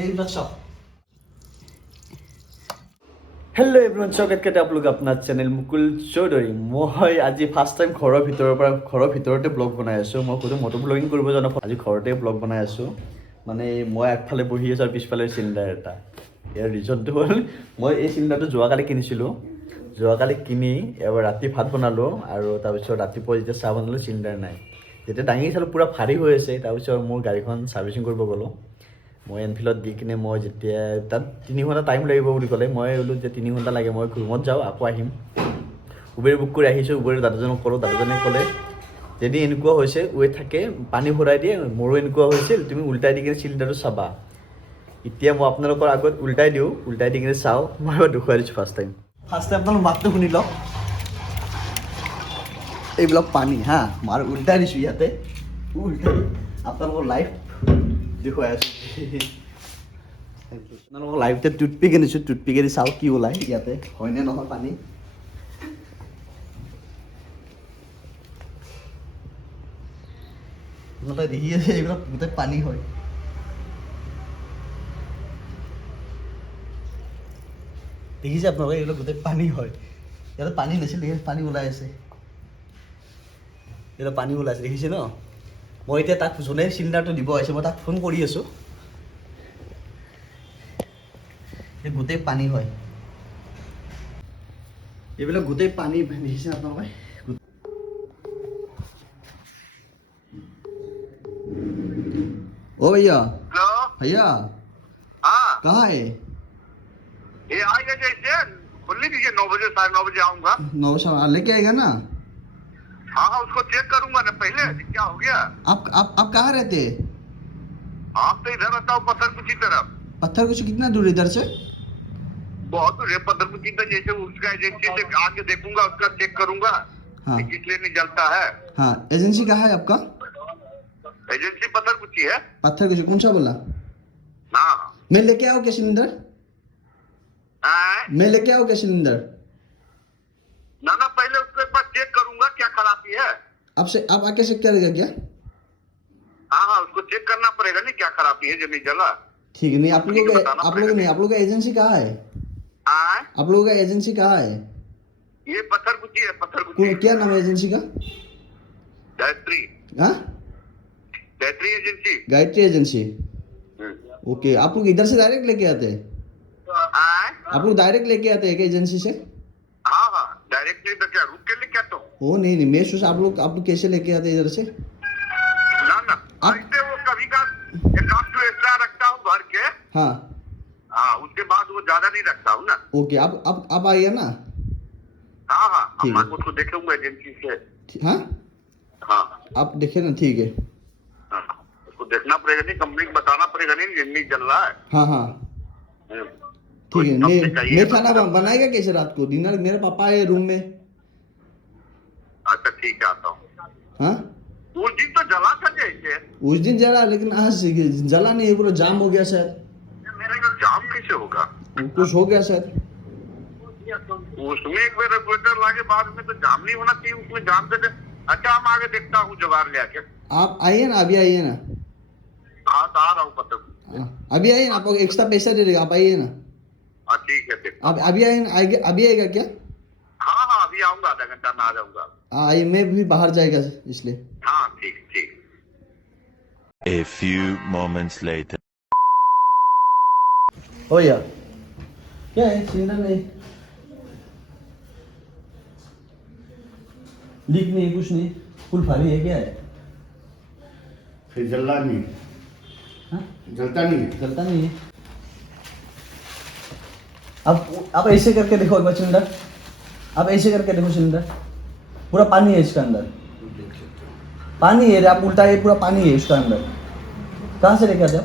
এইবিলাক চাওক। Hello' everyone, স্বাগত কৰিছোঁ আপোনালোক আপোনাৰ চেনেল মুকুল চৌধুৰী। মই আজি ফাৰ্ষ্ট টাইম ঘৰৰ ভিতৰতে ব্লগ বনাই আছোঁ। মই ক'তো মটো ব্লগিং কৰিব জানো, আজি ঘৰতে ব্লগ বনাই আছোঁ। মানে মই আগফালে বহি আছোঁ আৰু পিছফালে চিলিণ্ডাৰ এটা। ইয়াৰ ৰিজনটো হ'ল মই এই চিলিণ্ডাৰটো যোৱাকালি কিনিছিলোঁ। যোৱাকালি কিনি এবাৰ ৰাতি ভাত বনালোঁ আৰু তাৰপিছত ৰাতিপুৱা যেতিয়া চাহ বনালোঁ চিলিণ্ডাৰ নাই। যেতিয়া দাঙি চালোঁ পূৰা ভাৰী হৈ আছে। তাৰপিছত মোৰ গাড়ীখন ছাৰ্ভিচিং কৰিব গ'লোঁ। মই এনফিল্ডত দি কিনে মই যেতিয়া তাত 3 ঘণ্টা টাইম লাগিব বুলি ক'লে, মই বোলো যে 3 ঘণ্টা লাগে, মই ৰুমত যাওঁ আকৌ আহিম। উবেৰ বুক কৰি আহিছোঁ। উবেৰ দাদাজনক ক'লোঁ, দাদাজনে ক'লে যদি এনেকুৱা হৈছে ৱেট থাকে পানী ভৰাই দিয়ে, মোৰো এনেকুৱা হৈছিল, তুমি উল্টাই দি কিনে চিলিণ্ডাৰটো চাবা। এতিয়া মই আপোনালোকৰ আগত উল্টাই দি কিনে চাওঁ। মই এবাৰ দেখুৱাই দিছোঁ ফাৰ্ষ্ট টাইম আপোনালোক মাতটো শুনি লওক। এইবিলাক পানী হা, মই উল্টাই দিছোঁ ইয়াতে, উল্টাই আপোনালোকৰ লাইভ দেখুৱাই আছোঁ। আপোনালোকক লাইভতে টুথপিক আনিছোঁ, টুথপিকেদি চাওঁ কি ওলায় ইয়াতে, হয়নে নহয় পানী। আপোনালোকে দেখি আছে এইবিলাক গোটেই পানী হয়। দেখিছে আপোনালোকে এইবিলাক গোটেই পানী হয়। ইয়াতে পানী নাছিল, পানী ওলাই আছে, এইবিলাক পানী ওলাইছে দেখিছে ন। মই এতিয়া তাক যোনে চিলিণ্ডাৰটো দিব আহিছে মই তাক ফোন কৰি আছোঁ। গোটেই পানী হয়, এইবিলাক গোটেই পানী দেখিছে আপোনালোকে। ओ भैया। हेलो। भैया हाँ, कहाँ है? ये आएगा जैसे खुली दीजिए 9 बजे 9:30 बजे आऊंगा। 9 लेके आएगा ना? हाँ हाँ, उसको चेक करूंगा ना पहले क्या हो गया। आप कहाँ रहते हैं? आप तो इधर रहता हूँ पत्थरकुची तरफ। पत्थर कुछ कितना दूर इधर से? बहुत दूर है पत्थरकुची तक, जैसे उसका एजेंसी से आके देखूंगा, उसका चेक करूंगा हाँ। कि किस लिए नहीं जलता है। हाँ, एजेंसी कहाँ है आपका? एजेंसी पत्थरकुची है। पत्थर कुछ कौन सा बोला? हाँ मैं लेके आओ क्या सिलेंडर? हाँ। मैं लेके आओ क्या सिलेंडर? ना ना, पहले उसके पास चेक करूंगा क्या खराबी है। आप आके चेक करेगा क्या? हाँ हाँ, उसको चेक करना पड़ेगा नहीं क्या खराबी है जो नहीं जला। ठीक है, नहीं आप ठीक है, लोगों बताना का पड़ेगा। आप लोगों का एजेंसी कहाँ है? हाँ, आप लोगों का एजेंसी कहाँ है? ये पत्थरकुची है, पत्थरकुची। क्या नाम है एजेंसी का? गायत्री। हाँ, Gayatri agency. Gayatri agency. Okay, आप लोग इधर से डायरेक्ट लेके आते हैं? हाँ आप लोग डायरेक्ट लेके आते हैं क्या एजेंसी से? हाँ, डायरेक्टली तो क्या रुक के लेके आता हूँ। ओ नहीं, मैं सोचा आप लोग कैसे लेके आते हैं इधर से? ना ना, ऐसे वो कभी का एक आध तो एक्स्ट्रा रखता हूँ भर के। हाँ। हाँ, उसके बाद वो ज्यादा नहीं रखता हूँ ना। ओके, आप आइए ना। हाँ हाँ, ठीक है। मैं उसको देखूंगा एजेंसी से। हाँ, हाँ आप देखिए ना, ठीक है। हाँ, उसको देखना पड़ेगा नहीं, कंपनी को बताना पड़ेगा नहीं ये नहीं चल रहा है। हाँ हाँ, तो ठीक है। कब से चाहिए? मैं खाना बनाएगा कैसे रात को डिनर? मेरे पापा है रूम में। अच्छा ठीक है, आता हूँ। हाँ, उस दिन तो जला था जैसे। उस दिन जला, लेकिन आज जला नहीं है, पूरा जाम हो गया शायद। मेरे को जाम कैसे होगा? कुछ हो गया शायद। उसमें एक बार रेगुलेटर लाके बाद में तो जाम नहीं होना चाहिए, उसमें जाम से। अच्छा, हम आगे देखता हूँ जुगाड़ ले आके। आप आइए ना, अभी आइए ना। हाँ तो आ रहा हूँ पत्थर। हाँ, अभी आइए ना, आपको एक्स्ट्रा पैसा दे देगा, आप आइए ना। हाँ ठीक है, देखता हूँ। अभी आइए, अभी आएगा क्या? हाँ हाँ, अभी आऊंगा, आधा घंटा में आ जाऊंगा। हाँ आइए, मैं भी बाहर जाएगा इसलिए। हाँ ठीक ठीक। A few moments later. ओ यार, क्या है? सिलेंडर नहीं, लीक नहीं, कुछ नहीं, फुल खाली है, क्या है? फिर जलता नहीं, हाँ? जलता नहीं है। चलता नहीं है। आप ऐसे करके देखो एक बार सिलेंडर, आप ऐसे करके देखो सिलेंडर, पूरा पानी है इसके अंदर, पानी है। आप उल्टा है, पूरा पानी है इसके अंदर। कहाँ से लेके आते हो?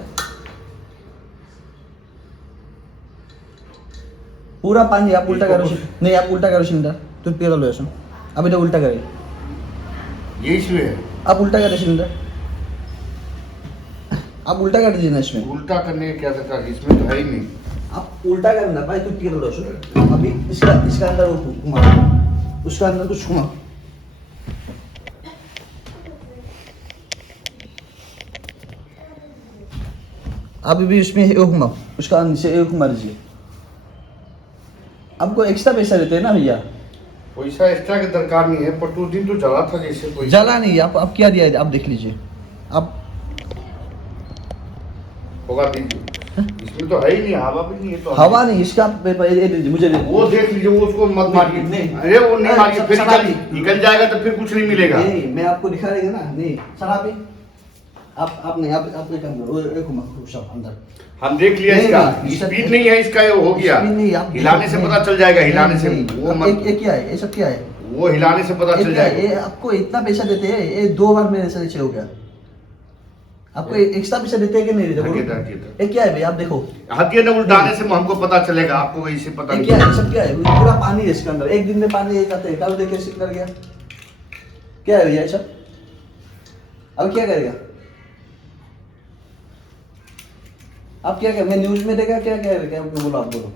पूरा पानी। आप उल्टा करो नहीं, आप उल्टा करो सिलेंडर, तो पिघल लो ऐसा। अब इधर उल्टा करिए, ये इशू है। आप उल्टा करिए सिलेंडर, आप उल्टा कर दीजिए ना इसमें। उल्टा करने का क्या दरकार, इसमें तो है ही नहीं। आप उल्टा करना भाई, तो पिघल लो। अभी इसका अंदर वो घुमा, उसका अंदर कुछ घुमा। अभी भी उसमें एक हुक्म, उसका नीचे एक मर्जी। आपको एक्स्ट्रा पैसा देते हैं ना भैया? पैसा एक्स्ट्रा की दरकार नहीं है, पर 2 दिन तो जला था जैसे पैसा। जला नहीं, आप क्या दिया है आप देख लीजिए। आप होगा दीजिए, इसमें तो है ही नहीं, हवा भी नहीं है तो। हवा नहीं, इसका आप ये दीजिए मुझे। वो देख लीजिए, वो उसको मत मारिए। नहीं। अरे वो नहीं मारिए, फिर शराबी। निकल जाएगा तो फिर कुछ नहीं मिलेगा। नहीं, मैं आपको दिखा देगा ना। नहीं शराबी, आप नहीं, आप एक काम करो, एक हुक्म सब अंदर। हम देख लिया नहीं, इसका नहीं, स्पीड नहीं है, इसका ये हो गया। स्पीड नहीं, आप हिलाने से नहीं, पता चल जाएगा, हिलाने से नहीं, वो अब मत, ये क्या है, ये सब क्या है? वो हिलाने से पता ये चल क्या है? जाएगा। ये आपको इतना पैसा देते हैं, ये 2 बार मेरे से हो गया। आपको एक्स्ट्रा पैसा देते हैं कि नहीं देते? हटिए, बोलो। हटिए, हटिए। ये क्या है भैया, आप देखो। हथियार न उल्टाने से हमको पता चलेगा, आपको वही से पता ये नहीं क्या है, चलेगा। सब क्या है? पूरा पानी है इसके अंदर, एक दिन में पानी एक आते हैं, कल देखे सिकंदर गया। क्या है भैया ये सब? अब क्या करेगा? आप क्या कर, मैं न्यूज में देखा क्या क्या क्या बोलो, आप बोलो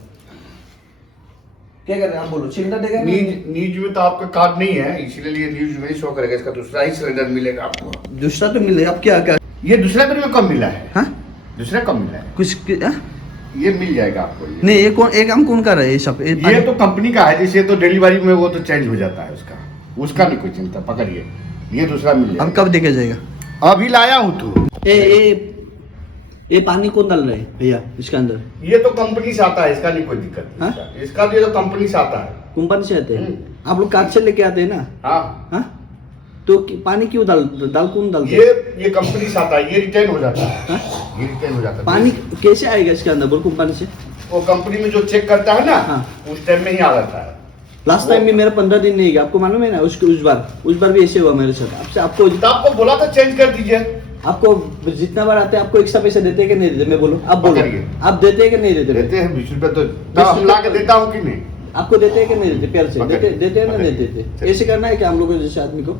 क्या कर रहे हैं, आप बोलो। सिलेंडर देगा? न्यूज में तो आपका कार्ड नहीं है, इसीलिए न्यूज में शो करेगा। इसका दूसरा ही सिलेंडर मिलेगा आपको। दूसरा तो मिल रहा है, अब क्या क्या? ये दूसरा बिल में कम मिला है। हाँ दूसरा कम मिला है, कुछ हाँ? ये मिल जाएगा आपको। ये नहीं, ये कौन, एक हम कौन कर रहे हैं ये सब? ये तो कंपनी का है, जैसे तो डिलीवरी में वो तो चेंज हो जाता है उसका नहीं कोई चिंता। पकड़िए, ये दूसरा मिल अब जाएगा। कब देखा जाएगा? अभी लाया हूँ तो। ये पानी कौन डाल रहे हैं भैया इसके अंदर? ये तो कंपनी से आता है, इसका नहीं कोई दिक्कत। हाँ? इसका तो ये तो कंपनी से आता है। कंपनी से आते हैं? आप लोग कार्ड से लेके आते हैं ना? हाँ, हाँ, तो पानी क्यों डाल कौन डालते? ये कंपनी से आता है, ये रिटर्न हो जाता है। हाँ? ये रिटर्न हो जाता है। पानी कैसे आएगा इसके अंदर, बोल कंपनी से? वो कंपनी में जो चेक करता है ना, हाँ। उस टाइम में ही आ जाता है। लास्ट टाइम में मेरा 15 दिन नहीं गया, आपको मालूम है ना? उस बार भी ऐसे हुआ मेरे साथ। आपको तो आपको बोला था चेंज कर दीजिए। आपको जितना बार आते हैं आपको एक्स्ट्रा पैसे देते हैं कि नहीं देते? मैं बोलो, आप बोलो, पकड़िए। आप देते हैं कि नहीं देते? देते हैं 20 रुपए, तो तब हम ला के देता हूँ कि नहीं। आपको देते हैं कि नहीं देते? प्यार से पकड़िए, देते हैं ना? नहीं पकड़िए। देते? ऐसे करना है कि हम लोगों जैसे आदमी को?